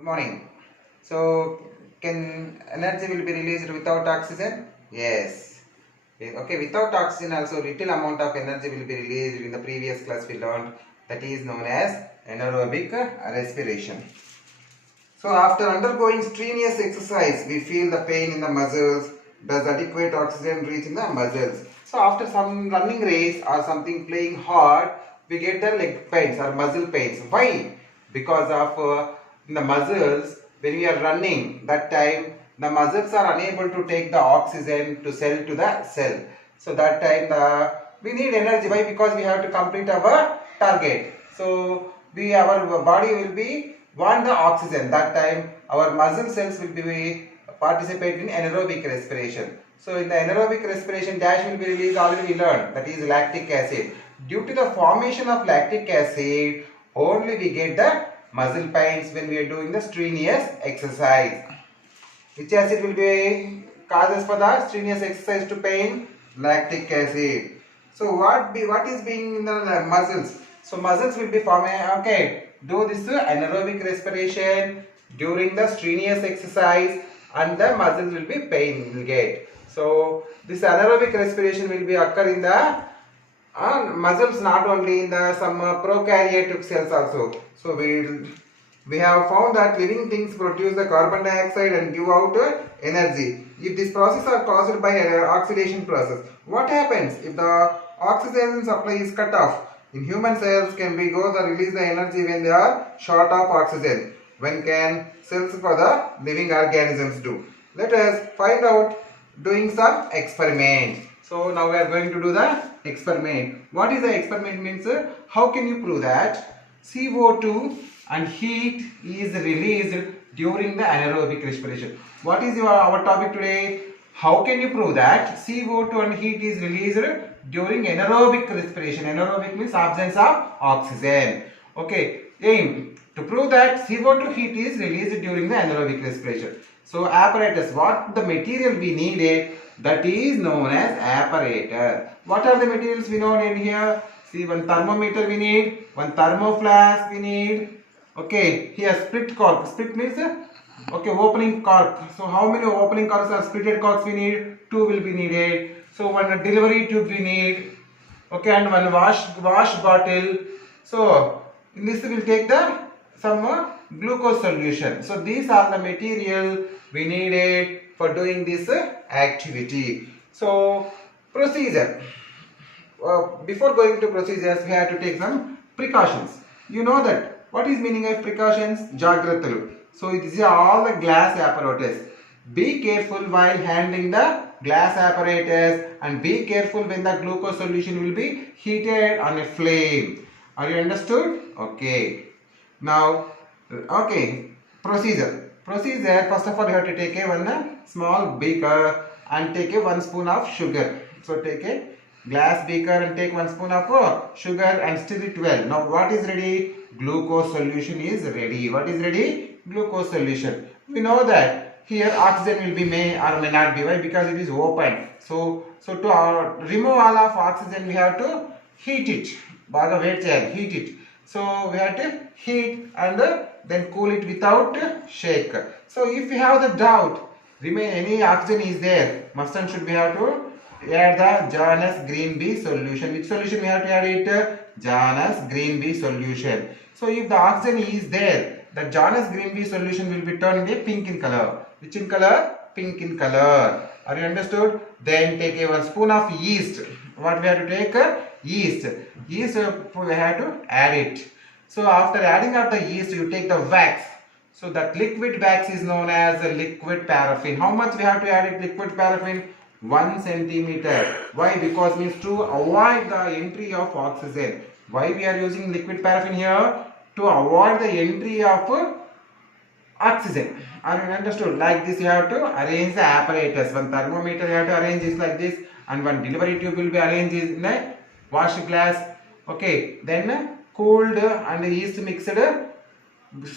Good morning. So, can energy will be released without oxygen? Yes. Okay, without oxygen also little amount of energy will be released. In the previous class we learned that is known as anaerobic respiration. So after undergoing strenuous exercise, we feel the pain in the muscles. Does adequate oxygen reach in the muscles? So after some running race or something playing hard, we get the leg pains or muscle pains. Why? Because of the muscles, when we are running, that time the muscles are unable to take the oxygen to the cell. So that time we need energy. Why? Because we have to complete our target. So our body will be want the oxygen. That time our muscle cells will be participate in anaerobic respiration. So in the anaerobic respiration, dash will be released, already we learned, that is lactic acid. Due to the formation of lactic acid, only we get the muscle pains when we are doing the strenuous exercise. Which acid will be causes for the strenuous exercise to pain? Lactic acid. So what is being in the muscles? So muscles will be forming. Okay, do this anaerobic respiration during the strenuous exercise, and the muscles will be pain will get. So this anaerobic respiration will be occur in the muscles, not only in the some prokaryotic cells also. So we have found that living things produce the carbon dioxide and give out energy. If this process are caused by an oxidation process, what happens if the oxygen supply is cut off? In human cells, can we go to release the energy when they are short of oxygen? When can cells for the living organisms do? Let us find out doing some experiment. So now we are going to do the experiment. What is the experiment means? How can you prove that CO2 and heat is released during the anaerobic respiration? What is our topic today? How can you prove that CO2 and heat is released during anaerobic respiration? Anaerobic means absence of oxygen. Okay, aim to prove that CO2 heat is released during the anaerobic respiration. So apparatus, what the material we needed, that is known as apparatus. What are the materials we know in here? See, one thermometer we need, one thermoflask we need. Okay, here split cork. Split means okay, opening cork. So how many opening corks or splitted corks we need? 2 will be needed. So one delivery tube we need. Okay, and one wash bottle. So in this we will take the some glucose solution. So these are the material we needed for doing this activity. So procedure. Before going to procedures, we have to take some precautions. You know that what is meaning of precautions? Jagratalu. So these are all the glass apparatus. Be careful while handling the glass apparatus, and be careful when the glucose solution will be heated on a flame. Are you understood? Okay. Now, okay, procedure. First of all, you have to take a one small beaker and take a 1 spoon of sugar. So take a glass beaker and take 1 spoon of sugar and stir it well. Now what is ready? Glucose solution is ready. What is ready? Glucose solution. We know that here oxygen will be may or may not be. Why? Because it is open. So to remove all of oxygen, we have to heat it. Baga wait cheyali, heat it. So we have to heat and then cool it without shake. So if we have the doubt, remain any oxygen is there, must and should we have to add the Janus green bee solution. Which solution we have to add it? Janus green bee solution. So if the oxygen is there, the Janus green bee solution will be turned into pink in color. Which in color? Pink in color. Are you understood? Then take a 1 spoon of yeast. What we have to take? Yeast. Yeast we have to add it. So after adding up the yeast, you take the wax. So that liquid wax is known as liquid paraffin. How much we have to add it? Liquid paraffin? 1 centimeter. Why? Because means to avoid the entry of oxygen. Why we are using liquid paraffin here? To avoid the entry of oxygen. Are you understood? Like this you have to arrange the apparatus. One thermometer you have to arrange this like this, and one delivery tube will be arranged in a wash glass. Okay, then cooled and yeast mixed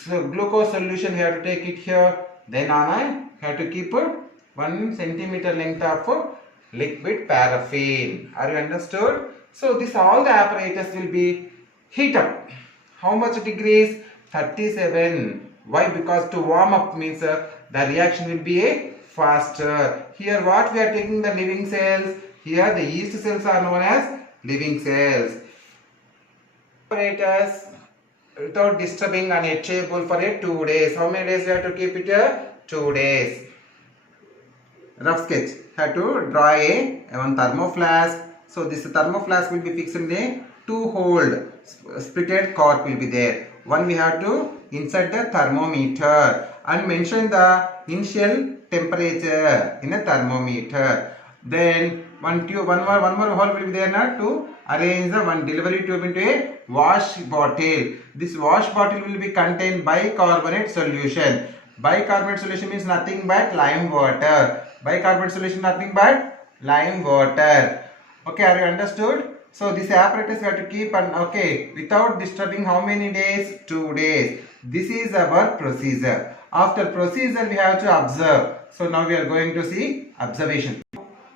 glucose solution you have to take it here. Then you have to keep 1 centimeter length of liquid paraffin. Are you understood? So this all the apparatus will be heat up. How much degrees? 37. Why? Because to warm up means the reaction will be a faster. Here what we are taking the living cells. Here the yeast cells are known as living cells. Operators without disturbing and achievable for a 2 days. How many days we have to keep it here? 2 days. Rough sketch. Have to draw one thermoflask. So this thermoflask will be fixed in a 2-hole splitted cork will be there. One we have to insert the thermometer and mention the initial temperature in a thermometer. Then one more hole will be there now to arrange the one delivery tube into a wash bottle. This wash bottle will be contained bicarbonate solution. Bicarbonate solution means nothing but lime water. Bicarbonate solution nothing but lime water. Okay, are you understood? So this apparatus we have to keep and without disturbing how many days? 2 days. This is our procedure. After procedure we have to observe. So now we are going to see observation.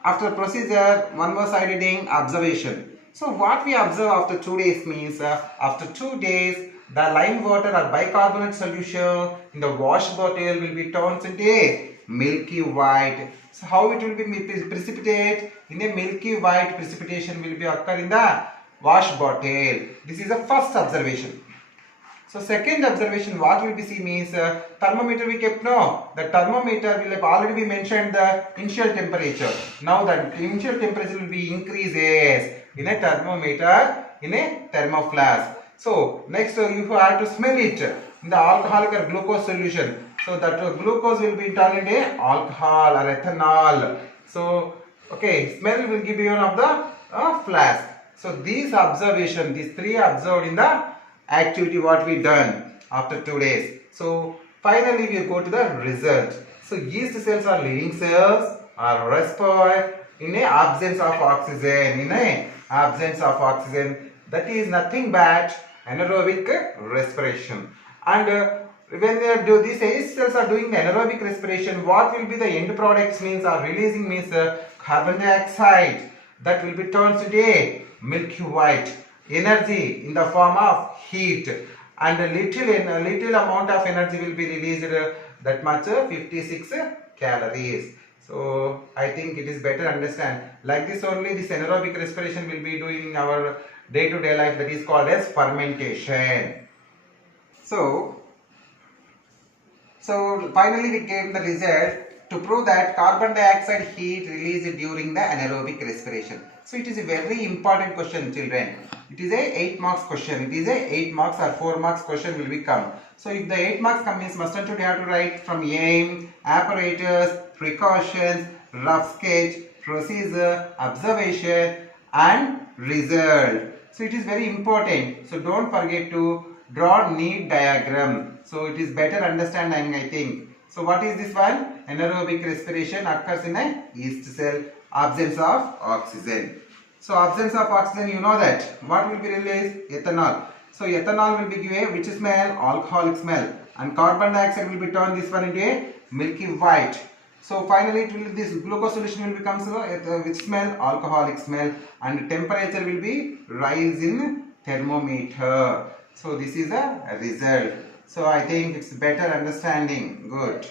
After procedure, one more side reading, observation. So what we observe after 2 days means after 2 days the lime water or bicarbonate solution in the wash bottle will be turned into a milky white. So how it will be precipitate? In a milky white precipitation will be occur in the wash bottle. This is the first observation. So second observation what will be see means thermometer we kept no. The thermometer will have already be mentioned the initial temperature. Now the initial temperature will be increases in a thermometer in a thermoflask. So next you have to smell it in the alcoholic or glucose solution. So that glucose will be turned into alcohol or ethanol. So smell will give you one of the flask. So these observation, these three observed in the activity what we done after 2 days. So finally we go to the result. So yeast cells are living cells are respire in a absence of oxygen. In a absence of oxygen, that is nothing but anaerobic respiration. And when they do these yeast cells are doing the anaerobic respiration, what will be the end products means are releasing means carbon dioxide that will be turned into a milky white energy in the form of heat, and a little amount of energy will be released that much 56 calories. So I think it is better understand like this only. This anaerobic respiration will be doing in our day-to-day life, that is called as fermentation. So finally we gave the result to prove that carbon dioxide heat released during the anaerobic respiration. So it is a very important question, children. It is a 8 marks question. It is a 8 marks or 4 marks question will become. So if the 8 marks come means must and should have to write from aim, apparatus, precautions, rough sketch, procedure, observation and result. So it is very important. So don't forget to draw neat diagram. So it is better understanding, I think. So what is this one? Anaerobic respiration occurs in a yeast cell, absence of oxygen. So absence of oxygen, you know that. What will be released? Ethanol. So ethanol will be give a which smell? Alcoholic smell. And carbon dioxide will be turned this one into a milky white. So finally this glucose solution will become which smell? Alcoholic smell. And temperature will be rise in thermometer. So this is a result. So I think it's better understanding. Good.